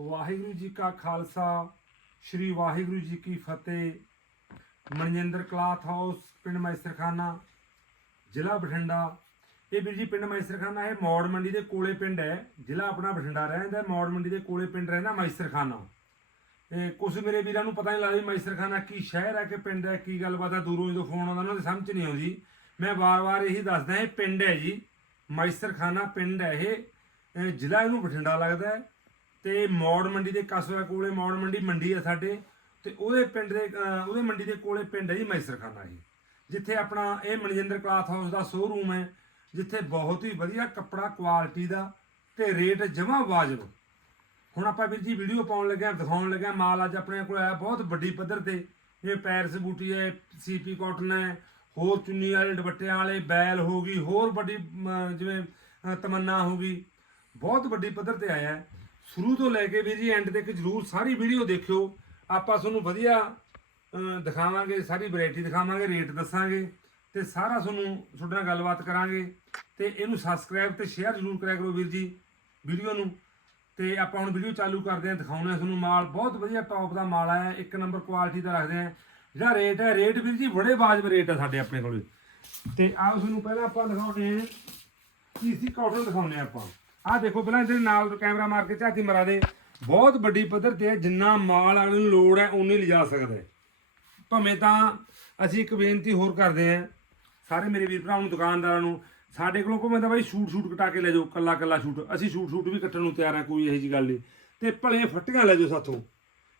ਵਾਹਿਗੁਰੂ ਜੀ ਕਾ ਖਾਲਸਾ, ਸ੍ਰੀ ਵਾਹਿਗੁਰੂ ਜੀ ਕੀ ਫਤਿਹ। Manjinder cloth house, ਪਿੰਡ ਮੈਸਰਖਾਨਾ, ਜ਼ਿਲ੍ਹਾ ਬਠਿੰਡਾ। ਇਹ ਵੀਰ ਜੀ, ਪਿੰਡ ਮੈਸਰਖਾਨਾ, ਇਹ ਮੌੜ ਮੰਡੀ ਦੇ ਕੋਲੇ ਪਿੰਡ ਹੈ। ਜ਼ਿਲ੍ਹਾ ਆਪਣਾ ਬਠਿੰਡਾ ਰਹਿੰਦਾ ਮੌੜ ਮੰਡੀ ਦੇ ਕੋਲੇ ਪਿੰਡ ਰਹਿੰਦਾ ਮੈਸਰਖਾਨਾ। ਤੇ ਕੁਝ ਮੇਰੇ ਵੀਰਾਂ ਨੂੰ ਪਤਾ ਨਹੀਂ ਲੱਗਦਾ ਵੀ ਮੈਸਰਖਾਨਾ ਕੀ ਸ਼ਹਿਰ ਹੈ ਕਿ ਪਿੰਡ ਹੈ, ਕੀ ਗੱਲਬਾਤ ਹੈ, ਦੂਰੋਂ ਜਦੋਂ ਫੋਨ ਆਉਂਦਾ ਉਹਨਾਂ ਦੀ ਸਮਝ ਨਹੀਂ ਆਉਂਦੀ। ਮੈਂ ਵਾਰ-ਵਾਰ ਇਹੀ ਦੱਸਦਾ, ਇਹ ਪਿੰਡ ਹੈ ਜੀ। ਮੈਸਰਖਾਨਾ ਪਿੰਡ ਹੈ ਇਹ। ਇਹ ਜ਼ਿਲ੍ਹਾ ਇਹਨੂੰ ਬਠਿੰਡਾ ਲੱਗਦਾ ਹੈ। ਤੇ ਮੌੜ ਮੰਡੀ ਦੇ ਕਸਬਾ ਕੋਲੇ ਮੌੜ ਮੰਡੀ ਮੰਡੀ ਹੈ ਸਾਡੇ, ਤੇ ਉਹਦੇ ਪਿੰਡ ਦੇ ਉਹਦੇ ਮੰਡੀ ਦੇ ਕੋਲੇ ਪਿੰਡ ਹੈ ਜੀ ਮੈਸਰਖਾਨਾ ਜੀ ਜਿੱਥੇ ਆਪਣਾ ਇਹ ਮਨਜਿੰਦਰ ਕਲਾਥ ਹਾਊਸ ਦਾ ਸ਼ੋਰੂਮ ਹੈ, ਜਿੱਥੇ ਬਹੁਤ ਹੀ ਵਧੀਆ ਕੱਪੜਾ ਕੁਆਲਿਟੀ ਦਾ ਤੇ ਰੇਟ ਜਮਾ ਵਾਜਬ। ਹੁਣ ਆਪਾਂ ਵੀਰ ਜੀ ਵੀਡੀਓ ਪਾਉਣ ਲੱਗੇ ਆ ਦਿਖਾਉਣ ਲੱਗੇ ਆ ਮਾਲ ਅੱਜ ਆਪਣੇ ਕੋਲ ਆਇਆ ਬਹੁਤ ਵੱਡੀ ਪੱਧਰ ਤੇ। ਜਿਵੇਂ ਪੈਰਸ ਬੂਟੀ ਹੈ ਸੀਪੀ ਕਾਟਨ ਹੈ, ਹੋਰ ਚੁੰਨੀ ਵਾਲੇ ਦੁਪੱਟਿਆਂ ਵਾਲੇ, ਬੈਲ ਹੋ ਗਈ, ਹੋਰ ਵੱਡੀ ਜਿਵੇਂ ਤਮੰਨਾ ਹੋ ਗਈ, ਬਹੁਤ ਵੱਡੀ ਪੱਧਰ ਤੇ ਆਇਆ ਹੈ। ਸ਼ੁਰੂ ਤੋਂ ਲੈ ਕੇ ਵੀਰ ਜੀ ਐਂਡ ਤੱਕ ਜਰੂਰ ਸਾਰੀ ਵੀਡੀਓ ਦੇਖਿਓ। ਆਪਾਂ ਤੁਹਾਨੂੰ ਵਧੀਆ ਦਿਖਾਵਾਂਗੇ, ਸਾਰੀ ਵੈਰਾਈਟੀ ਦਿਖਾਵਾਂਗੇ ਰੇਟ ਦੱਸਾਂਗੇ ਤੇ ਸਾਰਾ ਤੁਹਾਨੂੰ ਤੁਹਾਡੇ ਨਾਲ ਗੱਲਬਾਤ ਕਰਾਂਗੇ ਤੇ ਇਹਨੂੰ ਸਬਸਕ੍ਰਾਈਬ ਤੇ ਸ਼ੇਅਰ ਜਰੂਰ ਕਰਿਆ ਕਰੋ ਵੀਰ ਜੀ ਵੀਡੀਓ ਨੂੰ। ਤੇ ਆਪਾਂ ਹੁਣ ਵੀਡੀਓ ਚਾਲੂ ਕਰਦੇ ਹਾਂ, ਦਿਖਾਉਣੇ ਆ ਤੁਹਾਨੂੰ ਮਾਲ। ਬਹੁਤ ਵਧੀਆ ਟੌਪ ਦਾ ਮਾਲ ਆਇਆ, ਇੱਕ ਨੰਬਰ ਕੁਆਲਿਟੀ ਦਾ ਰੱਖਦੇ ਆ ਜਿਹੜਾ ਰੇਟ ਹੈ ਰੇਟ ਵੀਰ ਜੀ ਬੜੇ ਵਾਜਬ ਰੇਟ ਹੈ ਸਾਡੇ ਆਪਣੇ ਕੋਲ। ਤੇ ਆਓ ਤੁਹਾਨੂੰ ਪਹਿਲਾਂ ਆਪਾਂ ਦਿਖਾਉਣੇ ਆ ਪੀਸੀ ਕਾਟਨ ਦਿਖਾਉਂਦੇ ਆ ਆਪਾਂ। ਆਹ ਦੇਖੋ ਪਹਿਲਾਂ ਇਹਦੇ ਨਾਲ ਕੈਮਰਾ ਮਾਰ ਕੇ ਝਾਤੀ ਮਰਾ ਦੇ। ਬਹੁਤ ਵੱਡੀ ਪੱਧਰ ਤੇ ਹੈ ਜਿੰਨਾ ਮਾਲ ਵਾਲੇ ਨੂੰ ਲੋੜ ਹੈ ਉਨੀ ਲਿਜਾ ਸਕਦਾ। ਹੈ ਭਾਵੇਂ ਤਾਂ ਅਸੀਂ ਇੱਕ ਬੇਨਤੀ ਹੋਰ ਕਰਦੇ ਹਾਂ, ਸਾਰੇ ਮੇਰੇ ਵੀਰ ਭਰਾਵਾਂ ਨੂੰ, ਦੁਕਾਨਦਾਰਾਂ ਨੂੰ, ਸਾਡੇ ਕੋਲੋਂ ਭਾਵੇਂ ਤਾਂ ਬਾਈ ਸ਼ੂਟ ਸ਼ੂਟ ਕਟਾ ਕੇ ਲੈ ਜਾਓ, ਕੱਲਾ ਕੱਲਾ ਸ਼ੂਟ। ਅਸੀਂ ਸ਼ੂਟ ਸ਼ੂਟ ਵੀ ਕੱਟਣ ਨੂੰ ਤਿਆਰ ਆ ਕੋਈ ਇਹੋ ਜੀ ਗੱਲ ਨਹੀਂ। ਤੇ ਭਲੇ ਫੱਟੀਆਂ ਲੈ ਜਾਓ ਸਾਥੋਂ।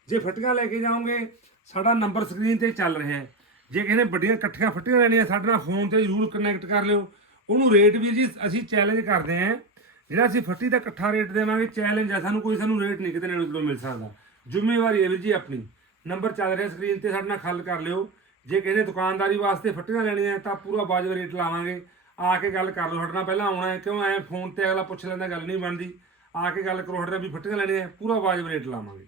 ਜੇ ਫੱਟੀਆਂ ਲੈ ਕੇ ਜਾਓਗੇ, ਸਾਡਾ ਨੰਬਰ ਸਕਰੀਨ ਤੇ ਚੱਲ ਰਿਹਾ ਹੈ। ਜੇ ਕਿਸੇ ਨੇ ਵੱਡੀਆਂ ਇਕੱਠੀਆਂ ਫੱਟੀਆਂ ਲੈਣੀਆਂ, ਸਾਡੇ ਨਾਲ ਫੋਨ ਤੇ ਜ਼ਰੂਰ ਕਨੈਕਟ ਕਰ ਲਿਓ। ਉਹਨੂੰ ਰੇਟ ਵੀ ਜੀ, ਅਸੀਂ ਚੈਲੰਜ ਕਰਦੇ ਹਾਂ। ਜਿਹੜਾ ਅਸੀਂ ਫੱਟੀ ਦਾ ਇਕੱਠਾ ਰੇਟ ਦੇਵਾਂਗੇ ਚੈਲੰਜ ਹੈ ਸਾਨੂੰ ਕੋਈ ਸਾਨੂੰ ਰੇਟ ਨਹੀਂ ਕਿਤੇ ਨਾ ਤੋਂ ਮਿਲ ਸਕਦਾ। ਜ਼ਿੰਮੇਵਾਰੀ ਹੈ ਵੀਰ ਜੀ ਆਪਣੀ। ਨੰਬਰ ਚੱਲ ਰਿਹਾ ਸਕਰੀਨ ਤੇ, ਸਾਡੇ ਨਾਲ ਖੱਲ ਕਰ ਲਿਓ। ਜੇ ਕਿਸੇ ਨੇ ਦੁਕਾਨਦਾਰੀ ਵਾਸਤੇ ਫੱਟੀਆਂ ਲੈਣੀਆਂ ਤਾਂ ਪੂਰਾ ਵਾਜਬ ਰੇਟ ਲਾਵਾਂਗੇ। ਆ ਕੇ ਗੱਲ ਕਰ ਲਓ, ਸਾਡੇ ਨਾਲ ਪਹਿਲਾਂ ਆਉਣਾ ਹੈ, ਕਿਉਂ ਐ ਫੋਨ ਤੇ ਅਗਲਾ ਪੁੱਛ ਲੈਂਦਾ, ਗੱਲ ਨਹੀਂ ਬਣਦੀ। ਆ ਕੇ ਗੱਲ ਕਰੋ, ਸਾਡੇ ਨਾਲ ਵੀ ਫੱਟੀਆਂ ਲੈਣੀਆਂ ਪੂਰਾ ਵਾਜਬ ਰੇਟ ਲਾਵਾਂਗੇ।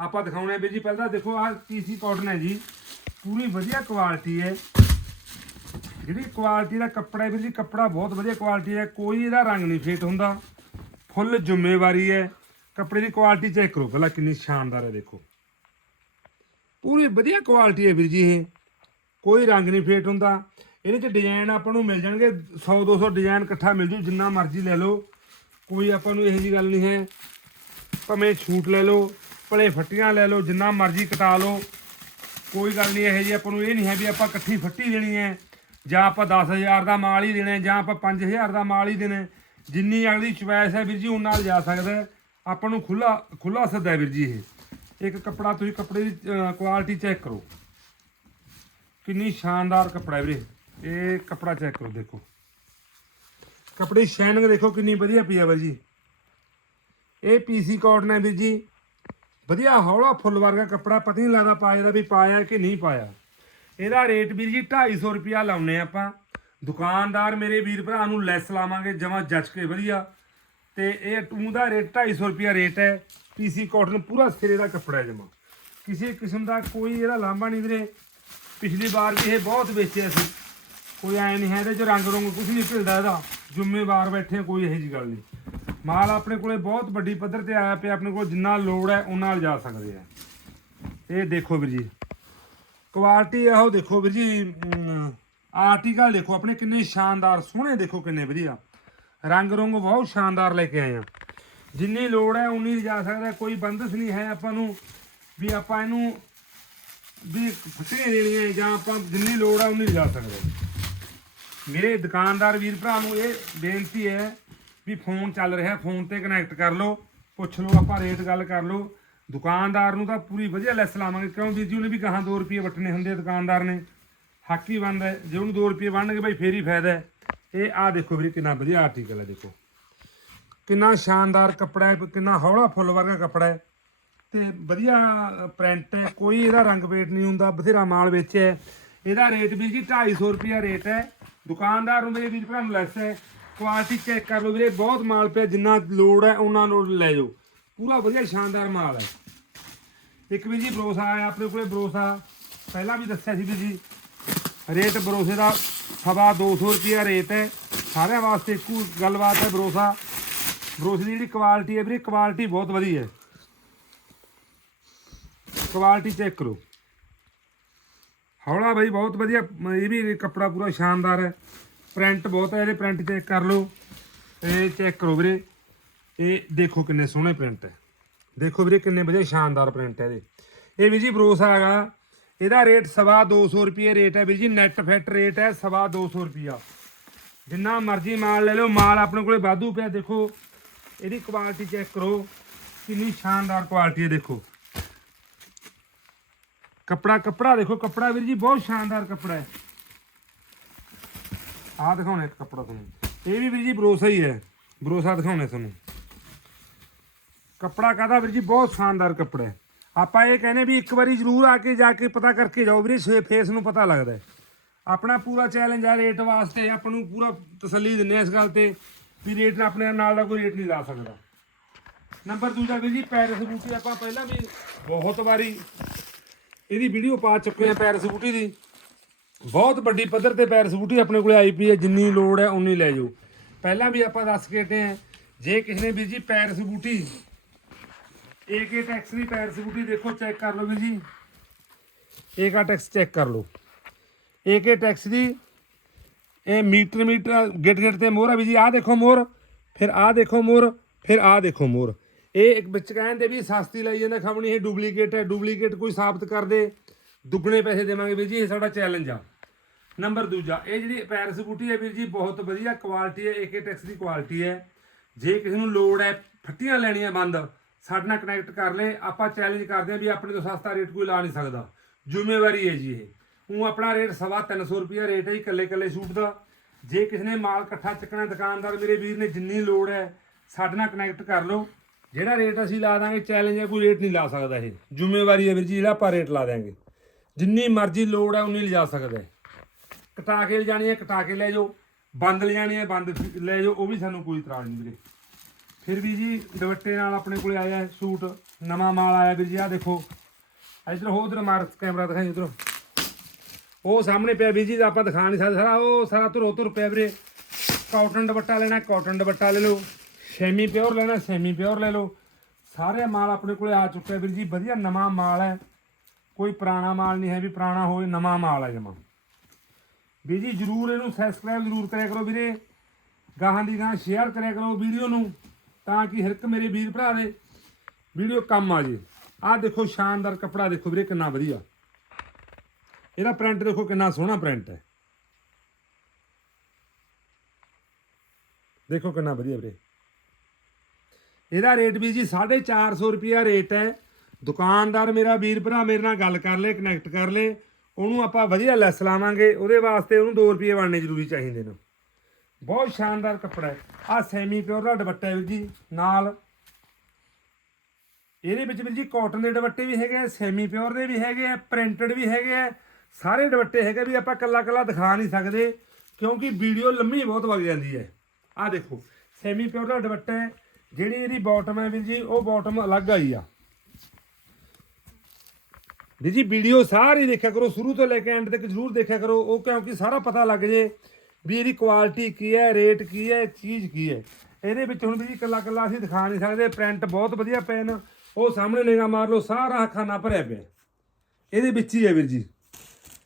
ਆਪਾਂ ਦਿਖਾਉਣੇ ਆ ਵੀਰ ਜੀ, ਪਹਿਲਾਂ ਦੇਖੋ, ਆਹ ਪੀਸੀ ਕਾਟਨ ਹੈ ਜੀ। ਪੂਰੀ ਵਧੀਆ ਕੁਆਲਿਟੀ ਹੈ। ਜਿਹੜੀ ਕੁਆਲਿਟੀ ਦਾ ਕੱਪੜਾ ਹੈ ਵੀਰ ਜੀ, ਕੱਪੜਾ ਬਹੁਤ ਵਧੀਆ ਕੁਆਲਿਟੀ ਹੈ, ਕੋਈ ਇਹਦਾ ਰੰਗ ਨਹੀਂ ਫੇਟ ਹੁੰਦਾ। ਫੁੱਲ ਜ਼ਿੰਮੇਵਾਰੀ ਹੈ। ਕੱਪੜੇ ਦੀ ਕੁਆਲਿਟੀ ਚੈੱਕ ਕਰੋ, ਪਹਿਲਾਂ ਕਿੰਨੀ ਸ਼ਾਨਦਾਰ ਹੈ, ਦੇਖੋ। ਪੂਰੀ ਵਧੀਆ ਕੁਆਲਿਟੀ ਹੈ ਵੀਰ ਜੀ ਇਹ। ਕੋਈ ਰੰਗ ਨਹੀਂ ਫੇਟ ਹੁੰਦਾ। ਇਹਦੇ ਚ ਡਿਜ਼ਾਈਨ ਆਪਾਂ ਨੂੰ ਮਿਲ ਜਾਣਗੇ 100 200 ਡਿਜ਼ਾਈਨ ਇਕੱਠਾ ਮਿਲ ਜੂ, ਜਿੰਨਾ ਮਰਜ਼ੀ ਲੈ ਲਓ। ਕੋਈ ਆਪਾਂ ਨੂੰ ਇਹੋ ਜੀ ਗੱਲ ਨਹੀਂ ਹੈ। ਭਾਵੇਂ ਛੂਟ ਲੈ ਲਓ, ਭਲੇ ਫੱਟੀਆਂ ਲੈ ਲਓ, ਜਿੰਨਾ ਮਰਜ਼ੀ ਕਟਾ ਲਓ। ਕੋਈ ਗੱਲ ਨਹੀਂ, ਇਹੋ ਜੀ ਆਪਾਂ ਨੂੰ ਇਹ ਨਹੀਂ ਹੈ ਵੀ ਆਪਾਂ ਇਕੱਠੀ ਫੱਟੀ ਦੇਣੀ ਹੈ। ਜਾਂ ਆਪਾਂ 10000 ਦਾ ਮਾਲ ਹੀ ਦੇਣਾ, ਜਾਂ ਆਪਾਂ 5000 ਦਾ ਮਾਲ ਹੀ ਦੇਣਾ, ਜਿੰਨੀ ਅਗਲੀ ਚੁਆਇਸ ਹੈ ਵੀਰ ਜੀ ਉਹਨਾਂ ਨਾਲ ਜਾ ਸਕਦਾ ਆਪਾਂ ਨੂੰ ਖੁੱਲਾ ਖੁੱਲਾ ਸੱਦਾ ਵੀਰ ਜੀ ਇਹ। ਇੱਕ ਕੱਪੜਾ ਤੁਸੀਂ ਕੱਪੜੇ ਦੀ ਕੁਆਲਿਟੀ ਚੈੱਕ ਕਰੋ। ਕਿੰਨੀ ਸ਼ਾਨਦਾਰ ਕੱਪੜਾ ਵੀਰੇ। ਇਹ ਕੱਪੜਾ ਚੈੱਕ ਕਰੋ, ਦੇਖੋ। ਕੱਪੜੇ ਦੀ ਸ਼ਾਈਨਿੰਗ ਦੇਖੋ ਕਿੰਨੀ ਵਧੀਆ ਪਈ ਆ ਵੀਰ ਜੀ। ਇਹ ਪੀਸੀ ਕਾਟਨ ਹੈ ਵੀਰ ਜੀ। ਵਧੀਆ ਹੌਲਾ ਫੁੱਲ ਵਰਗਾ ਕੱਪੜਾ, ਪਤਾ ਨਹੀਂ ਲੱਗਦਾ ਪਾਇਆ ਦਾ ਵੀ ਪਾਇਆ ਕਿ ਨਹੀਂ ਪਾਇਆ। ਇਹਦਾ ਰੇਟ ਵੀਰ ਜੀ 250 ਰੁਪਿਆ ਲਾਉਨੇ ਆਪਾਂ। ਦੁਕਾਨਦਾਰ ਮੇਰੇ ਵੀਰ ਭਰਾ ਨੂੰ ਲੈਸ ਲਾਵਾਂਗੇ ਜਮਾ ਜੱਜ ਕੇ ਵਧੀਆ। ਤੇ ਇਹ ਟੂ ਦਾ ਰੇਟ 250 ਰੁਪਿਆ ਰੇਟ ਹੈ ਪੀਸੀ ਕਾਟਨ ਪੂਰਾ ਸਿਰੇ ਦਾ ਕੱਪੜਾ ਹੈ ਜਮਾ। ਕਿਸੇ ਕਿਸਮ ਦਾ ਕੋਈ ਇਹਦਾ ਲਾਂਭਾ ਨਹੀਂ ਵੀਰੇ। ਪਿਛਲੀ ਵਾਰ ਵੀ ਇਹ ਬਹੁਤ ਵੇਚਿਆ ਸੀ। ਕੋਈ ਐ ਨਹੀਂ ਹੈ ਇਹਦੇ ਚ ਰੰਗ ਰੰਗ ਕੁਝ ਨਹੀਂ ਭਿਲਦਾ ਇਹਦਾ। ਜ਼ਿੰਮੇਵਾਰ ਬੈਠੇ ਹਾਂ, ਕੋਈ ਇਹੋ ਜੀ ਗੱਲ ਨਹੀਂ। ਮਾਲ ਆਪਣੇ ਕੋਲੇ ਬਹੁਤ ਵੱਡੀ ਪੱਧਰ ਤੇ ਆਇਆ ਪਿਆ ਆਪਣੇ ਕੋਲ ਜਿੰਨਾ ਲੋੜ ਹੈ ਉਹਨਾਂ ਨਾਲ ਜਾ ਸਕਦੇ ਆ। ਇਹ ਦੇਖੋ ਵੀਰ ਜੀ। ਕੁਆਲਿਟੀ ਆਹੋ ਦੇਖੋ ਵੀਰ ਜੀ ਆਰਟੀਕਲ ਦੇਖੋ, ਆਪਣੇ ਕਿੰਨੇ ਸ਼ਾਨਦਾਰ, ਸੋਹਣੇ ਦੇਖੋ ਕਿੰਨੇ ਵਧੀਆ। ਰੰਗ ਰੰਗ ਬਹੁਤ ਸ਼ਾਨਦਾਰ ਲੈ ਕੇ ਆਏ ਆ। ਜਿੰਨੀ ਲੋੜ ਹੈ, ਉਨੀ ਲਿਜਾ ਸਕਦਾ, ਕੋਈ ਬੰਦਸ਼ ਨਹੀਂ ਹੈ ਆਪਾਂ ਨੂੰ ਵੀ ਆਪਾਂ ਇਹਨੂੰ ਵੀ ਫੱਟੀਆਂ ਦੇਣੀਆਂ ਜਾਂ ਆਪਾਂ ਜਿੰਨੀ ਲੋੜ ਹੈ, ਉਨੀ ਲਿਜਾ ਸਕਦੇ। ਮੇਰੇ ਦੁਕਾਨਦਾਰ ਵੀਰ ਭਰਾ ਨੂੰ ਇਹ ਬੇਨਤੀ ਹੈ ਵੀ ਫੋਨ ਚੱਲ ਰਿਹਾ, ਫੋਨ ਤੇ ਕਨੈਕਟ ਕਰ ਲਓ, ਪੁੱਛ ਲਓ, ਆਪਾਂ ਰੇਟ ਗੱਲ ਕਰ ਲਓ। ਦੁਕਾਨਦਾਰ ਨੂੰ ਤਾਂ ਪੂਰੀ ਵਧੀਆ ਲੈਸ ਲਾਵਾਂਗੇ, ਕਿਉਂ ਵੀਰ ਜੀ, ਉਹਨੇ ਵੀ ਕਹਾਂ 2 ਰੁਪਏ ਵਟਣੇ ਹੁੰਦੇ ਆ ਦੁਕਾਨਦਾਰ ਨੇ। ਹੱਕ ਹੀ ਬਣਦਾ ਹੈ। ਜੇ ਉਹਨੂੰ 2 ਰੁਪਏ ਬਣਨਗੇ ਬਈ, ਫੇਰ ਹੀ ਫਾਇਦਾ ਹੈ। ਇਹ ਆਹ ਦੇਖੋ ਵੀਰੇ, ਕਿੰਨਾ ਵਧੀਆ ਆਰਟੀਕਲ ਹੈ ਦੇਖੋ। ਕਿੰਨਾ ਸ਼ਾਨਦਾਰ ਕੱਪੜਾ ਹੈ, ਕਿੰਨਾ ਹੌਲਾ ਫੁੱਲ ਵਰਗਾ ਕੱਪੜਾ ਹੈ। ਤੇ ਵਧੀਆ ਪ੍ਰਿੰਟ ਹੈ, ਕੋਈ ਇਹਦਾ ਰੰਗ ਵੇਟ ਨਹੀਂ ਹੁੰਦਾ, ਬਥੇਰਾ ਮਾਲ ਵੇਚਿਆ ਹੈ। ਇਹਦਾ ਰੇਟ ਵੀ ਜੀ 250 ਰੁਪਿਆ ਰੇਟ ਹੈ। ਦੁਕਾਨਦਾਰ ਨੂੰ ਮੇਰੇ ਵੀਰ ਭਰਾ ਨੂੰ ਲੈਸ ਹੈ। ਕੁਆਲਿਟੀ ਚੈੱਕ ਕਰ ਲਓ ਵੀਰੇ, ਬਹੁਤ ਮਾਲ ਪਿਆ, ਜਿੰਨਾ ਲੋੜ ਹੈ, ਉਹਨਾਂ ਨੂੰ ਲੈ ਜਾਓ। ਪੂਰਾ ਵਧੀਆ ਸ਼ਾਨਦਾਰ ਮਾਲ ਹੈ। ਇੱਕ ਵੀ ਜੀ ਬਰੋਸਾ ਆਇਆ ਆਪਣੇ ਕੋਲੇ ਬਰੋਸਾ ਪਹਿਲਾਂ ਵੀ ਦੱਸਿਆ ਸੀ ਵੀ ਜੀ, ਰੇਟ ਬਰੋਸੇ ਦਾ ਸਵਾ 200 ਰੁਪਿਆ ਰੇਟ ਹੈ। ਸਾਰਿਆਂ ਵਾਸਤੇ ਇੱਕੋ ਗੱਲਬਾਤ ਹੈ ਬਰੋਸਾ ਬਰੋਸੇ ਦੀ ਜਿਹੜੀ ਕੁਆਲਿਟੀ ਹੈ ਵੀਰੇ ਕੁਆਲਿਟੀ ਬਹੁਤ ਵਧੀਆ ਹੈ। ਕੁਆਲਿਟੀ ਚੈੱਕ ਕਰੋ। ਹੌਲਾ ਬਾਈ ਬਹੁਤ ਵਧੀਆ ਇਹ ਵੀ ਕੱਪੜਾ ਪੂਰਾ ਸ਼ਾਨਦਾਰ ਹੈ। ਪ੍ਰਿੰਟ ਬਹੁਤ ਹੈ, ਇਹਦੇ ਪ੍ਰਿੰਟ ਚੈੱਕ ਕਰ ਲਓ। ਇਹ ਚੈੱਕ ਕਰੋ ਵੀਰੇ। ਇਹ ਦੇਖੋ ਕਿੰਨੇ ਸੋਹਣੇ ਪ੍ਰਿੰਟ ਹੈ। ਦੇਖੋ ਵੀਰੇ ਕਿੰਨੇ ਵਧੀਆ ਸ਼ਾਨਦਾਰ ਪ੍ਰਿੰਟ ਹੈ ਇਹਦੇ। ਇਹ ਵੀ ਜੀ ਭਰੋਸਾ ਹੈਗਾ, ਇਹਦਾ ਰੇਟ ਸਵਾ 200 ਰੁਪਏ ਰੇਟ ਹੈ ਵੀਰ ਜੀ ਨੈਟ ਫਿੱਟ ਰੇਟ ਹੈ ਸਵਾ 200 ਰੁਪਿਆ ਜਿੰਨਾ ਮਰਜ਼ੀ ਮਾਲ ਲੈ ਲਓ, ਮਾਲ ਆਪਣੇ ਕੋਲੇ ਵਾਧੂ ਪਿਆ, ਦੇਖੋ, ਇਹਦੀ ਕੁਆਲਿਟੀ ਚੈੱਕ ਕਰੋ, ਕਿੰਨੀ ਸ਼ਾਨਦਾਰ ਕੁਆਲਿਟੀ ਹੈ, ਦੇਖੋ। ਕੱਪੜਾ ਕੱਪੜਾ ਦੇਖੋ, ਕੱਪੜਾ ਵੀਰ ਜੀ ਬਹੁਤ ਸ਼ਾਨਦਾਰ ਕੱਪੜਾ ਹੈ। ਆਹ ਦਿਖਾਉਣਾ ਇੱਕ ਕੱਪੜਾ ਤੁਹਾਨੂੰ। ਇਹ ਵੀ ਵੀਰ ਜੀ ਭਰੋਸਾ ਹੀ ਹੈ। ਭਰੋਸਾ ਦਿਖਾਉਣਾ ਤੁਹਾਨੂੰ। ਕੱਪੜਾ ਕਾਹਦਾ ਵੀਰ ਜੀ? ਬਹੁਤ ਸ਼ਾਨਦਾਰ ਕੱਪੜਾ ਹੈ। ਆਪਾਂ ਇਹ ਕਹਿੰਦੇ ਵੀ ਇੱਕ ਵਾਰੀ ਜ਼ਰੂਰ ਆ ਕੇ ਜਾ ਕੇ ਪਤਾ ਕਰਕੇ ਜਾਓ ਵੀਰੇ ਸੇ ਫੇਸ ਨੂੰ ਪਤਾ ਲੱਗਦਾ ਆਪਣਾ ਪੂਰਾ ਚੈਲੰਜ ਆ ਰੇਟ ਵਾਸਤੇ, ਆਪਾਂ ਨੂੰ ਪੂਰਾ ਤਸੱਲੀ ਦਿੰਨੇ ਆ ਇਸ ਗੱਲ ਤੇ ਵੀ ਰੇਟ ਆਪਣੇ ਨਾਲ ਦਾ ਕੋਈ ਰੇਟ ਨਹੀਂ ਲਾ ਸਕਦਾ। ਨੰਬਰ ਦੂਜਾ ਵੀਰ ਜੀ ਪੈਰਿਸ ਬੂਟੀ ਆਪਾਂ ਪਹਿਲਾਂ ਵੀ ਬਹੁਤ ਵਾਰੀ ਇਹਦੀ ਵੀਡੀਓ ਪਾ ਚੁੱਕੇ ਆ ਪੈਰਿਸ ਬੂਟੀ ਦੀ। ਬਹੁਤ ਵੱਡੀ ਪੱਧਰ ਤੇ ਪੈਰਿਸ ਬੂਟੀ ਆਪਣੇ ਕੋਲੇ ਆਈ ਪਈ ਹੈ, ਜਿੰਨੀ ਲੋੜ ਹੈ ਉਨੀ ਲੈ ਜਾਓ। ਪਹਿਲਾਂ ਵੀ ਆਪਾਂ ਦੱਸ ਕੇ ਹਟੇ ਆ ਜੇ ਕਿਸੇ ਨੇ ਵੀਰ ਜੀ ਪੈਰਿਸ ਬੂਟੀ ਏਕੇ ਟੈਕਸ ਦੀ ਪੈਰਿਸ ਬੂਟੀ ਦੇਖੋ ਚੈੱਕ ਕਰ ਲਓ ਵੀਰ ਜੀ। ਏਕਾ ਟੈਕਸ ਚੈੱਕ ਕਰ ਲਓ। ਏਕੇ ਟੈਕਸ ਦੀ ਇਹ ਮੀਟਰ ਮੀਟਰ ਗਿੱਟ ਗਿੱਟ ਤੇ ਮੋਹਰ ਆ ਵੀ ਜੀ। ਆਹ ਦੇਖੋ ਮੋਹਰ, ਫਿਰ ਆਹ ਦੇਖੋ ਮੋਹਰ, ਫਿਰ ਆਹ ਦੇਖੋ ਮੋਹਰ। ਇਹ ਇੱਕ ਵਿੱਚ ਕਹਿੰਦੇ ਵੀ ਸਸਤੀ ਲਈ ਜਾਂਦਾ ਖਮਣੀ, ਇਹ ਡੁਪਲੀਕੇਟ ਹੈ ਡੁਪਲੀਕੇਟ ਕੋਈ ਸਾਬਤ ਕਰ ਦੇ, ਦੁੱਗਣੇ ਪੈਸੇ ਦੇਵਾਂਗੇ ਵੀਰ ਜੀ, ਇਹ ਸਾਡਾ ਚੈਲੰਜ ਆ। ਨੰਬਰ ਦੂਜਾ, ਇਹ ਜਿਹੜੀ ਪੈਰਿਸ ਬੂਟੀ ਹੈ ਵੀਰ ਜੀ, ਬਹੁਤ ਵਧੀਆ ਕੁਆਲਿਟੀ ਹੈ ਏਕੇ ਟੈਕਸ ਦੀ ਕੁਆਲਿਟੀ ਹੈ। ਜੇ ਕਿਸੇ ਨੂੰ ਲੋੜ ਹੈ, ਫੱਟੀਆਂ ਲੈਣੀਆਂ ਬੰਦ ਸਾਡੇ ਨਾਲ ਕਨੈਕਟ ਕਰ ਲੈ ਆਪਾਂ ਚੈਲੰਜ ਕਰਦੇ ਹਾਂ ਵੀ ਆਪਣੇ ਤੋਂ ਸਸਤਾ ਰੇਟ ਕੋਈ ਲਾ ਨਹੀਂ ਸਕਦਾ। ਜ਼ਿੰਮੇਵਾਰੀ ਹੈ ਜੀ ਇਹ। ਉਹ ਆਪਣਾ ਰੇਟ ਸਵਾ 300 ਰੁਪਿਆ ਰੇਟ ਹੈ ਜੀ ਇਕੱਲੇ ਇਕੱਲੇ ਸੂਟ ਦਾ। ਜੇ ਕਿਸੇ ਨੇ ਮਾਲ ਇਕੱਠਾ ਚੱਕਣਾ, ਦੁਕਾਨਦਾਰ, ਮੇਰੇ ਵੀਰ ਨੇ ਜਿੰਨੀ ਲੋੜ ਹੈ, ਸਾਡੇ ਨਾਲ ਕਨੈਕਟ ਕਰ ਲਓ। ਜਿਹੜਾ ਰੇਟ ਅਸੀਂ ਲਾ ਦਾਂਗੇ ਚੈਲੰਜ ਹੈ, ਕੋਈ ਰੇਟ ਨਹੀਂ ਲਾ ਸਕਦਾ ਇਹ। ਜ਼ਿੰਮੇਵਾਰੀ ਹੈ ਵੀਰ ਜੀ, ਜਿਹੜਾ ਆਪਾਂ ਰੇਟ ਲਾ ਦਿਆਂਗੇ। ਜਿੰਨੀ ਮਰਜ਼ੀ ਲੋੜ ਹੈ, ਉਨੀ ਲਿਜਾ ਸਕਦਾ ਹੈ। ਕਟਾ ਕੇ ਲਿਜਾਣੀ ਹੈ ਕਟਾ ਕੇ ਲੈ ਜਾਓ। ਬੰਦ ਲਿਜਾਣੀ ਹੈ ਬੰਦ ਲੈ ਜਾਓ, ਉਹ ਵੀ ਸਾਨੂੰ ਕੋਈ ਇਤਰਾਜ਼ ਨਹੀਂ ਵੀਰੇ। ਫਿਰ ਵੀ ਜੀ ਦੁਪੱਟੇ ਨਾਲ ਆਪਣੇ ਕੋਲੇ ਆਇਆ ਹੈ ਸੂਟ, ਨਵਾਂ ਮਾਲ ਆਇਆ ਵੀਰ ਜੀ ਆ ਦੇਖੋ। ਇਧਰ ਹੋ ਉਧਰ ਮਾਰ ਕੈਮਰਾ ਦਿਖਾਈ ਉਧਰ। ਉਹ ਸਾਹਮਣੇ ਪਿਆ ਵੀਰ ਜੀ ਦਾ ਆਪਾਂ ਦਿਖਾ ਨਹੀਂ ਸਕਦੇ ਸਾਰਾ, ਉਹ ਸਾਰਾ ਧੁਰੋ ਧੁਰ ਪਿਆ ਵੀਰੇ। ਕਾਟਨ ਦੁਪੱਟਾ ਲੈਣਾ, ਕਾਟਨ ਦੁਪੱਟਾ ਲੈ ਲਓ। ਸੈਮੀ ਪਿਓਰ ਲੈਣਾ, ਸੈਮੀ ਪਿਓਰ ਲੈ ਲਓ। ਸਾਰੇ ਮਾਲ ਆਪਣੇ ਕੋਲੇ ਆ ਚੁੱਕਿਆ ਵੀਰ ਜੀ, ਵਧੀਆ ਨਵਾਂ ਮਾਲ ਹੈ। ਕੋਈ ਪੁਰਾਣਾ ਮਾਲ ਨਹੀਂ ਹੈ ਵੀ ਪੁਰਾਣਾ ਹੋਵੇ ਨਵਾਂ ਮਾਲ ਹੈ ਜਮਾ। ਵੀਰ ਜੀ, ਜਰੂਰ ਇਹਨੂੰ ਸਬਸਕ੍ਰਾਈਬ ਜਰੂਰ ਕਰਿਆ ਕਰੋ ਵੀਰੇ। ਗਾਹਾਂ ਦੀ ਗਾਹਾਂ ਸ਼ੇਅਰ ਕਰਿਆ ਕਰੋ ਵੀਡੀਓ ਨੂੰ। ਤਾਂ ਕਿ ਹਰ ਇੱਕ ਮੇਰੇ ਵੀਰ ਭਰਾ ਦੇ ਵੀਡੀਓ ਕੰਮ ਆ ਜੇ। ਆਹ ਦੇਖੋ ਸ਼ਾਨਦਾਰ ਕੱਪੜਾ ਦੇਖੋ ਵੀਰੇ, ਕਿੰਨਾ ਵਧੀਆ। ਇਹਦਾ ਪ੍ਰਿੰਟ ਦੇਖੋ ਕਿੰਨਾ ਸੋਹਣਾ ਪ੍ਰਿੰਟ ਹੈ। ਦੇਖੋ ਕਿੰਨਾ ਵਧੀਆ ਵੀਰੇ। ਇਹਦਾ ਰੇਟ ਵੀ ਜੀ 450 ਰੁਪਿਆ ਰੇਟ ਹੈ। ਦੁਕਾਨਦਾਰ ਮੇਰਾ ਵੀਰ ਭਰਾ ਮੇਰੇ ਨਾਲ ਗੱਲ ਕਰ ਲੇ ਕਨੈਕਟ ਕਰ ਲੇ। ਉਹਨੂੰ ਆਪਾਂ ਵਧੀਆ ਲੈਸ ਲਾਵਾਂਗੇ। ਉਹਦੇ ਵਾਸਤੇ ਉਹਨੂੰ 2 ਰੁਪਏ ਬਣਨੇ ਜ਼ਰੂਰੀ ਚਾਹੀਦੇ ਨੇ। ਬਹੁਤ ਸ਼ਾਨਦਾਰ ਕੱਪੜਾ ਹੈ। ਆ ਸੈਮੀ ਪਿਓਰ ਦਾ ਦੁਪੱਟਾ ਹੈ ਵੀਰ ਜੀ, ਨਾਲ। ਇਹਦੇ ਵਿੱਚ ਵੀਰ ਜੀ ਕਾਟਨ ਦੇ ਦੁਪੱਟੇ ਵੀ ਹੈਗੇ ਆ ਸੈਮੀ ਪਿਓਰ ਦੇ ਵੀ ਹੈਗੇ ਆ ਪ੍ਰਿੰਟਡ ਵੀ ਹੈਗੇ ਆ। ਸਾਰੇ ਦੁਪੱਟੇ ਹੈਗੇ ਵੀ ਆਪਾਂ ਕੱਲਾ ਕੱਲਾ ਦਿਖਾ ਨਹੀਂ ਸਕਦੇ, ਕਿਉਂਕਿ ਵੀਡੀਓ ਲੰਮੀ ਬਹੁਤ ਵਗ ਜਾਂਦੀ ਹੈ। ਆ ਦੇਖੋ ਸੈਮੀ ਪਿਓਰ ਦਾ ਦੁਪੱਟਾ ਹੈ, ਜਿਹੜੀ ਇਹਦੀ ਬਾਟਮ ਹੈ ਵੀਰ ਜੀ, ਉਹ ਬਾਟਮ ਅਲੱਗ ਆਈ ਆ। ਵੀਰ ਜੀ ਵੀਡੀਓ ਸਾਰੀ ਦੇਖਿਆ ਕਰੋ, ਸ਼ੁਰੂ ਤੋਂ ਲੈ ਕੇ ਐਂਡ ਤੱਕ ਜ਼ਰੂਰ ਦੇਖਿਆ ਕਰੋ, ਉਹ ਕਿਉਂਕਿ ਸਾਰਾ ਪਤਾ ਲੱਗ ਜੇ ਵੀ ਇਹਦੀ ਕੁਆਲਿਟੀ ਕੀ ਹੈ ਰੇਟ ਕੀ ਹੈ ਚੀਜ਼ ਕੀ ਹੈ। ਇਹਦੇ ਵਿੱਚ ਹੁਣ ਵੀ ਜੀ ਕੱਲਾ ਕੱਲਾ ਅਸੀਂ ਦਿਖਾ ਨਹੀਂ ਸਕਦੇ ਪ੍ਰਿੰਟ ਬਹੁਤ ਵਧੀਆ ਪਏ ਨੇ ਉਹ ਸਾਹਮਣੇ ਨਿਗਾਹ ਮਾਰ ਲਓ, ਸਾਰਾ ਖਾਨਾ ਭਰਿਆ ਪਿਆ। ਇਹਦੇ ਵਿੱਚ ਹੀ ਹੈ ਵੀਰ ਜੀ।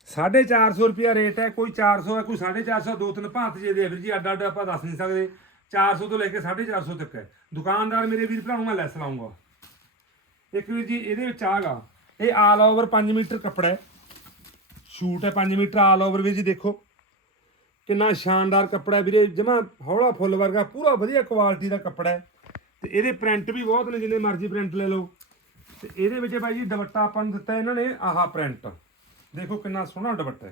450 ਰੁਪਿਆ ਰੇਟ ਹੈ, ਕੋਈ 400 ਹੈ, ਕੋਈ 450 ਦੋ ਤਿੰਨ ਭਾਂਤ ਜੇ ਦੇ ਆ ਵੀਰ ਜੀ, ਅੱਡ ਅੱਡ ਆਪਾਂ ਦੱਸ ਨਹੀਂ ਸਕਦੇ। 400 ਤੋਂ ਲੈ ਕੇ 450 ਤੱਕ ਹੈ। ਦੁਕਾਨਦਾਰ ਮੇਰੇ ਵੀਰ ਭਰਾ ਮੈਂ ਲੈਸ ਲਾਉਂਗਾ। ਇੱਕ ਵੀਰ ਜੀ, ਇਹਦੇ ਵਿੱਚ ਆਗਾ ਇਹ ਆਲ ਓਵਰ 5 ਮੀਟਰ ਕੱਪੜਾ ਹੈ। ਸ਼ੂਟ ਹੈ 5 ਮੀਟਰ ਆਲ ਓਵਰ ਵੀਰ ਜੀ, ਦੇਖੋ। ਕਿੰਨਾ ਸ਼ਾਨਦਾਰ ਕੱਪੜਾ ਵੀਰੇ, ਜਮਾ ਹੌਲਾ ਫੁੱਲ ਵਰਗਾ, ਪੂਰਾ ਵਧੀਆ ਕੁਆਲਿਟੀ ਦਾ ਕੱਪੜਾ ਹੈ। ਤੇ ਇਹਦੇ ਪ੍ਰਿੰਟ ਵੀ ਬਹੁਤ ਨੇ, ਜਿੰਨੇ ਮਰਜ਼ੀ ਪ੍ਰਿੰਟ ਲੈ ਲਓ। ਤੇ ਇਹਦੇ ਵਿੱਚ ਭਾਈ ਜੀ ਦੁਪੱਟਾ ਆਪਾਂ ਨੂੰ ਦਿੱਤਾ ਇਹਨਾਂ ਨੇ, ਆਹਾ ਪ੍ਰਿੰਟ ਦੇਖੋ ਕਿੰਨਾ ਸੋਹਣਾ ਦੁਪੱਟਾ ਹੈ।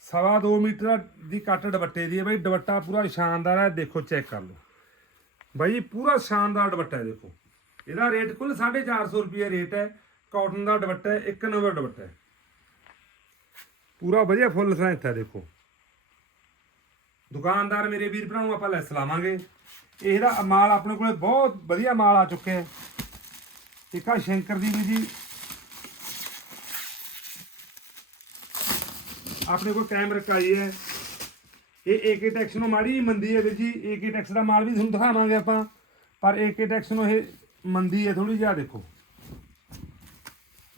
ਸਵਾ 2 ਮੀਟਰ ਦੀ ਕੱਟ ਦੁਪੱਟੇ ਦੀ ਹੈ ਬਾਈ, ਦੁਪੱਟਾ ਪੂਰਾ ਸ਼ਾਨਦਾਰ ਹੈ, ਦੇਖੋ ਚੈੱਕ ਕਰ ਲਓ। ਬਾਈ ਜੀ ਪੂਰਾ ਸ਼ਾਨਦਾਰ ਦੁਪੱਟਾ ਹੈ, ਦੇਖੋ। ਇਹਦਾ ਰੇਟ ਕੁੱਲ 450 ਰੁਪਏ ਰੇਟ ਹੈ ਕਾਟਨ ਦਾ ਦੁਪੱਟਾ ਹੈ, ਇੱਕ ਨੰਬਰ ਦੁਪੱਟਾ ਹੈ। ਪੂਰਾ ਵਧੀਆ ਫੁੱਲ ਸਾਇੰਸ ਹੈ ਦੇਖੋ। ਦੁਕਾਨਦਾਰ ਮੇਰੇ ਵੀਰ ਭਰਾ ਨੂੰ ਆਪਾਂ ਲੈਸ ਲਾਵਾਂਗੇ ਇਹਦਾ ਮਾਲ ਆਪਣੇ ਕੋਲੇ ਬਹੁਤ ਵਧੀਆ ਮਾਲ ਆ ਚੁੱਕਿਆ ਹੈ। ਇੱਕ ਆ ਸ਼ੰਕਰ ਦੀ ਵੀ ਜੀ। ਆਪਣੇ ਕੋਲ ਕੈਮ ਆਈ ਹੈ। ਇਹ ਏਕੇ ਟੈਕਸ ਨੂੰ ਮਾੜੀ ਮੰਦੀ ਹੈ ਵੀਰ ਜੀ। ਏਕੇ ਟੈਕਸ ਦਾ ਮਾਲ ਵੀ ਤੁਹਾਨੂੰ ਦਿਖਾਵਾਂਗੇ ਆਪਾਂ। ਪਰ ਏਕੇ ਟੈਕਸ ਨੂੰ ਇਹ ਮੰਦੀ ਹੈ ਥੋੜੀ ਜਿਹਾ ਦੇਖੋ।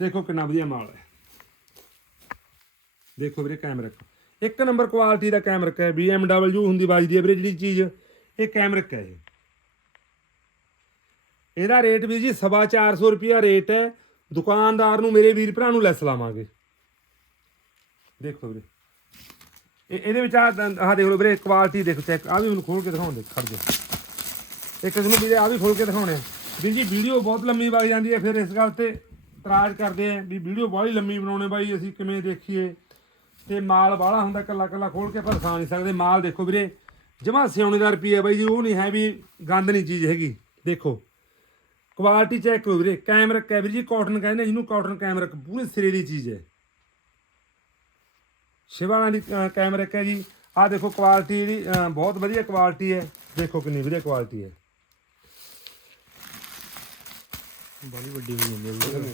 ਦੇਖੋ ਕਿੰਨਾ ਵਧੀਆ ਮਾਲ ਹੈ। ਦੇਖੋ ਵੀਰੇ ਕੈਮਰਿਕ ਇੱਕ ਨੰਬਰ ਕੁਆਲਿਟੀ ਦਾ ਕੈਮਰਿਕ ਹੈ BMW ਹੁੰਦੀ ਵੱਜਦੀ ਹੈ ਵੀਰੇ ਜਿਹੜੀ ਚੀਜ਼। ਇਹ ਕੈਮਰਿਕ ਹੈ ਇਹ। ਇਹਦਾ ਰੇਟ ਵੀ ਜੀ ਸਵਾ 400 ਰੁਪਿਆ ਰੇਟ ਹੈ। ਦੁਕਾਨਦਾਰ ਨੂੰ, ਮੇਰੇ ਵੀਰ ਭਰਾ ਨੂੰ ਲੈਸ ਲਾਵਾਂਗੇ। ਦੇਖੋ ਵੀਰੇ। ਇਹ, ਇਹਦੇ ਵਿੱਚ ਆ ਆਹ ਦੇਖ ਲਓ ਵੀਰੇ ਕੁਆਲਿਟੀ ਦੇਖੋ ਚੈੱਕ ਆ ਵੀ ਮੈਨੂੰ ਖੋਲ ਕੇ ਦਿਖਾਉਣ ਦੇ ਖੜ ਜਾ ਇੱਕ ਤੁਹਾਨੂੰ ਵੀਰੇ ਆ ਵੀ ਖੋਲ ਕੇ ਦਿਖਾਉਣੇ ਆ। ਵੀਰ ਜੀ, ਵੀਡੀਓ ਬਹੁਤ ਲੰਮੀ ਵਗ ਜਾਂਦੀ ਹੈ, ਫਿਰ ਇਸ ਗੱਲ ਤੇ ਇਤਰਾਜ਼ ਕਰਦੇ ਆ ਵੀ ਵੀਡੀਓ ਬਾਹਲੀ ਲੰਮੀ ਬਣਾਉਣੇ ਬਾਈ, ਅਸੀਂ ਕਿਵੇਂ ਦੇਖੀਏ। ਤੇ ਮਾਲ ਬਾਹਲਾ ਹੁੰਦਾ ਕੱਲਾ ਕੱਲਾ ਖੋਲ ਕੇ ਆਪਾਂ ਦਿਖਾ ਨਹੀਂ ਸਕਦੇ। ਮਾਲ ਦੇਖੋ ਵੀਰੇ ਜਮਾ ਸਿਉਣੇਦਾਰ ਰੁਪਏ ਬਾਈ ਜੀ ਉਹ ਨਹੀਂ ਹੈ ਵੀ ਗੰਦ ਨਹੀਂ ਚੀਜ਼ ਹੈਗੀ। ਦੇਖੋ ਕੁਆਲਿਟੀ ਚੈੱਕ ਕਰੋ ਵੀਰੇ ਕੈਮਰਕ ਹੈ ਵੀਰ ਜੀ ਕਾਟਨ ਕਹਿੰਦੇ ਜਿਹਨੂੰ ਕਾਟਨ ਕੈਮਰਕ ਪੂਰੇ ਸਿਰੇ ਦੀ ਚੀਜ਼ ਹੈ। ਸ਼ਿਵਾਲਾ ਦੀ ਕੈਮਰਕ ਹੈ ਜੀ। ਆਹ ਦੇਖੋ ਕੁਆਲਿਟੀ ਅਹ, ਬਹੁਤ ਵਧੀਆ ਕੁਆਲਿਟੀ ਹੈ। ਦੇਖੋ ਕਿੰਨੀ ਵਧੀਆ ਕੁਆਲਿਟੀ ਹੈ। ਬੜੀ ਵੱਡੀ ਹੋਈ ਜਾਂਦੀ ਹੈ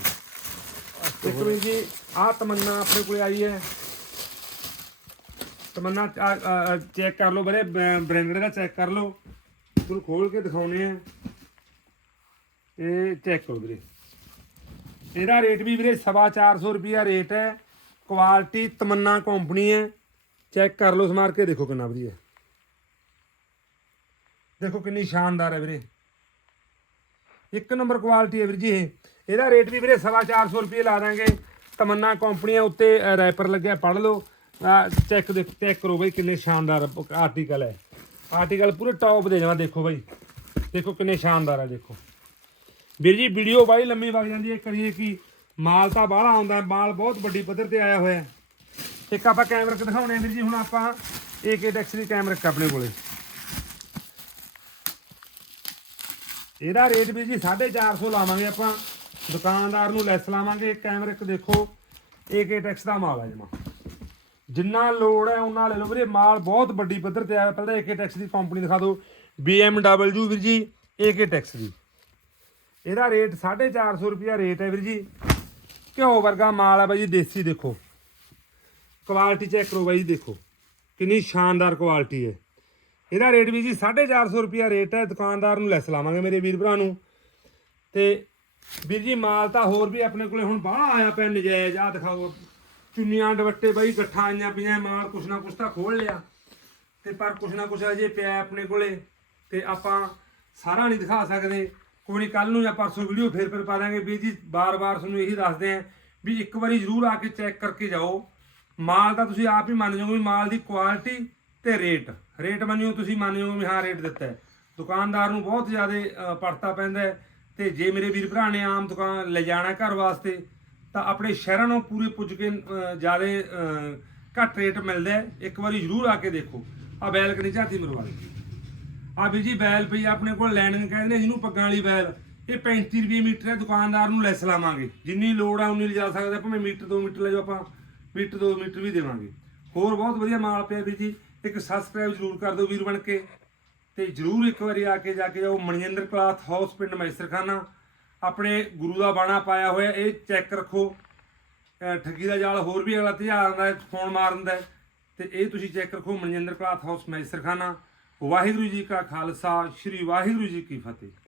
ਇੱਕ ਜੀ ਆਹ ਤਮੰਨਾ ਆਪਣੇ ਕੋਲੇ ਆਈ ਹੈ। ਤਮੰਨਾ ਚੈੱਕ ਕਰ ਲਓ ਵੀਰੇ ਬ੍ਰਾਂਡਡ ਦਾ ਚੈੱਕ ਕਰ ਲਓ। ਤੁਹਾਨੂੰ ਖੋਲ ਕੇ ਦਿਖਾਉਣੇ ਆ। ਇਹ ਚੈੱਕ ਕਰੋ ਵੀਰੇ। ਇਹਦਾ ਰੇਟ ਵੀ ਵੀਰੇ ਸਵਾ 400 ਰੁਪਿਆ ਰੇਟ ਹੈ। ਕੁਆਲਿਟੀ ਤਮੰਨਾ ਕੰਪਨੀ ਹੈ। ਚੈੱਕ ਕਰ ਲਓ ਸਮਾਰ ਕੇ, ਦੇਖੋ ਕਿੰਨਾ ਵਧੀਆ। ਦੇਖੋ ਕਿੰਨੀ ਸ਼ਾਨਦਾਰ ਹੈ ਵੀਰੇ। ਇੱਕ ਨੰਬਰ ਕੁਆਲਿਟੀ ਹੈ ਵੀਰ ਜੀ ਇਹ। ਇਹਦਾ ਰੇਟ ਵੀ ਵੀਰੇ ਸਵਾ 400 ਰੁਪਏ ਲਾ ਦਾਂਗੇ। ਤਮੰਨਾ ਕੰਪਨੀਆਂ ਉੱਤੇ ਰੈਪਰ ਲੱਗਿਆ ਪੜ ਲਓ। ਚੈੱਕ ਦੇ ਚੈੱਕ ਕਰੋ ਬਈ ਕਿੰਨੇ ਸ਼ਾਨਦਾਰ ਆਰਟੀਕਲ ਹੈ। ਆਰਟੀਕਲ ਪੂਰੇ ਟੌਪ ਦੇ ਜਾਵਾਂ ਦੇਖੋ ਬਈ। ਦੇਖੋ ਕਿੰਨੇ ਸ਼ਾਨਦਾਰ ਹੈ ਦੇਖੋ। ਵੀਰ ਜੀ ਵੀਡੀਓ ਬਾਈ ਲੰਮੀ ਵਗ ਜਾਂਦੀ ਹੈ। ਕਰੀਏ ਕੀ ਮਾਲ ਤਾਂ ਬਾਹਲਾ ਆਉਂਦਾ ਮਾਲ ਬਹੁਤ ਵੱਡੀ ਪੱਧਰ ਤੇ ਆਇਆ ਹੋਇਆ ਇੱਕ ਆਪਾਂ ਕੈਮਰਾ ਦਿਖਾਉਣੇ ਆ ਵੀਰ ਜੀ, ਹੁਣ ਆਪਾਂ AK ਟੈਕਸ ਦੀ ਕੈਮਰਾ ਆਪਣੇ ਕੋਲੇ। ਇਹਦਾ ਰੇਟ ਵੀ ਜੀ 450 ਲਾਵਾਂਗੇ ਆਪਾਂ। ਦੁਕਾਨਦਾਰ ਨੂੰ ਲੈਸ ਲਾਵਾਂਗੇ। ਕੈਮਰਾ ਇੱਕ ਦੇਖੋ AK ਟੈਕਸ ਦਾ ਮਾਲ ਹੈ ਜਮਾ। ਜਿੰਨਾ ਲੋੜ ਹੈ ਉਹਨਾਂ ਲੈ ਲਓ ਵੀਰੇ। ਮਾਲ ਬਹੁਤ ਵੱਡੀ ਪੱਧਰ ਤੇ ਆਇਆ। ਪਹਿਲਾਂ AK ਟੈਕਸ ਦੀ ਕੰਪਨੀ ਦਿਖਾ ਦਿਓ। BMW ਵੀਰ ਜੀ, AK ਟੈਕਸ ਦੀ ਇਹਦਾ ਰੇਟ 450 ਰੁਪਿਆ ਰੇਟ ਹੈ ਵੀਰ ਜੀ। ਘਿਓ ਵਰਗਾ ਮਾਲ ਹੈ ਬਾਈ ਜੀ, ਦੇਸੀ ਦੇਖੋ। ਕੁਆਲਿਟੀ ਚੈੱਕ ਕਰੋ ਬਾਈ ਜੀ, ਦੇਖੋ। ਕਿੰਨੀ ਸ਼ਾਨਦਾਰ ਕੁਆਲਿਟੀ ਹੈ। ਇਹਦਾ ਰੇਟ ਵੀ ਜੀ 450 ਰੁਪਿਆ ਰੇਟ ਹੈ। ਦੁਕਾਨਦਾਰ ਨੂੰ ਲੈਸ ਲਾਵਾਂਗੇ ਮੇਰੇ ਵੀਰ ਭਰਾ ਨੂੰ। ਤੇ ਵੀਰ ਜੀ, ਮਾਲ ਤਾਂ ਹੋਰ ਵੀ ਆਪਣੇ ਕੋਲੇ ਹੁਣ ਬਾਹਲਾ ਆਇਆ ਪਿਆ ਨਜਾਇਜ਼। ਆ ਦਿਖਾਓ। ਚੁੰਨੀਆਂ ਦੁਪੱਟੇ ਬਾਈ ਇਕੱਠਾ ਆਈਆਂ ਪਈਆਂ, ਮਾਲ ਕੁਛ ਨਾ ਕੁਛ ਤਾਂ ਖੋਲ ਲਿਆ। ਤੇ ਪਰ ਕੁਛ ਨਾ ਕੁਛ ਅਜੇ ਪਿਆ ਆਪਣੇ ਕੋਲੇ। ਤੇ ਆਪਾਂ ਸਾਰਾ ਨਹੀਂ ਦਿਖਾ ਸਕਦੇ। ਕੋਈ ਨਹੀਂ ਕੱਲ ਨੂੰ ਜਾਂ ਪਰਸੋਂ ਵੀਡੀਓ ਫੇਰ ਫੇਰ ਪਾ ਦਾਂਗੇ। ਵੀਰ ਜੀ, ਬਾਰ-ਬਾਰ ਤੁਹਾਨੂੰ ਇਹੀ ਦੱਸਦੇ ਆਂ ਵੀ ਇੱਕ ਵਾਰੀ ਜ਼ਰੂਰ ਆ ਕੇ ਚੈੱਕ ਕਰਕੇ ਜਾਓ। ਮਾਲ ਤਾਂ ਤੁਸੀਂ ਆਪ ਹੀ ਮੰਨ ਜਾਓਗੇ ਵੀ ਮਾਲ ਦੀ ਕੁਆਲਿਟੀ ਤੇ ਰੇਟ ਰੇਟ ਮੰਨਿਓ ਤੁਸੀਂ ਮੰਨ ਜਾਓਗੇ ਵੀ ਹਾਂ ਰੇਟ ਦਿੱਤਾ ਦੁਕਾਨਦਾਰ ਨੂੰ ਬਹੁਤ ਜ਼ਿਆਦਾ ਪੜਤਾ ਪੈਂਦਾ ਹੈ। ਤੇ ਜੇ ਮੇਰੇ ਵੀਰ ਭਰਾ ਨੇ ਆਮ ਦੁਕਾਨ ਲੈ ਜਾਣਾ ਘਰ ਵਾਸਤੇ ਤਾਂ ਆਪਣੇ ਸ਼ਹਿਰਾਂ ਨੂੰ ਪੂਰੇ ਪੁੱਜ ਕੇ ਜ਼ਿਆਦਾ ਘੱਟ ਰੇਟ ਮਿਲਦਾ ਇੱਕ ਵਾਰੀ ਜ਼ਰੂਰ ਆ ਕੇ ਦੇਖੋ। ਆ ਬੈਲ ਕਨੀ ਝਾਤੀ ਮਰਵਾ ਲਈ ਆ ਵੀ ਜੀ ਬੈਲ ਪਈ ਆਪਣੇ ਕੋਲ ਲੈਂਡਿੰਗ ਕਹਿੰਦੇ ਨੇ ਜਿਹਨੂੰ ਪੱਗਾਂ ਵਾਲੀ ਬੈਲ। ਇਹ 35 ਰੁਪਏ ਮੀਟਰ ਹੈ, ਦੁਕਾਨਦਾਰ ਨੂੰ ਲੈਸ ਲਾਵਾਂਗੇ। ਜਿੰਨੀ ਲੋੜ ਆ, ਉਨੀ ਲਿਜਾ ਸਕਦਾ ਭਾਵੇਂ ਮੀਟਰ 2 ਮੀਟਰ ਲੈ ਜਾਓ ਆਪਾਂ। ਮੀਟਰ 2 ਮੀਟਰ ਵੀ ਦੇਵਾਂਗੇ। ਹੋਰ ਬਹੁਤ ਵਧੀਆ ਮਾਲ ਪਿਆ ਵੀ ਜੀ। ਇੱਕ ਸਬਸਕ੍ਰਾਈਬ ਜ਼ਰੂਰ ਕਰ ਦਿਓ ਵੀਰ ਬਣ ਕੇ। ਤੇ ਜ਼ਰੂਰ ਇੱਕ ਵਾਰੀ ਆ ਕੇ ਜਾ ਕੇ ਜਾਓ। ਮਨਜਿੰਦਰ ਕਲਾਥ ਹਾਊਸ ਪਿੰਡ ਮੈਸਰਖਾਨਾ। ਆਪਣੇ ਗੁਰੂ ਦਾ ਬਾਣਾ ਪਾਇਆ ਹੋਇਆ, ਇਹ ਚੈੱਕ ਰੱਖੋ। ਠੱਗੀ ਦਾ ਜਾਲ ਹੋਰ ਵੀ ਅਗਲਾ ਧਿਆਨ ਆਉਂਦਾ ਫੋਨ ਮਾਰ ਦਿੰਦਾ ਹੈ। ਤੇ ਇਹ ਤੁਸੀਂ ਚੈੱਕ ਰੱਖੋ ਮਨਜਿੰਦਰ ਕਲਾਥ ਹਾਊਸ ਮੈਸਰਖਾਨਾ। ਵਾਹਿਗੁਰੂ ਜੀ ਕਾ ਖਾਲਸਾ, ਸ੍ਰੀ ਵਾਹਿਗੁਰੂ ਜੀ ਕੀ ਫਤਿਹ।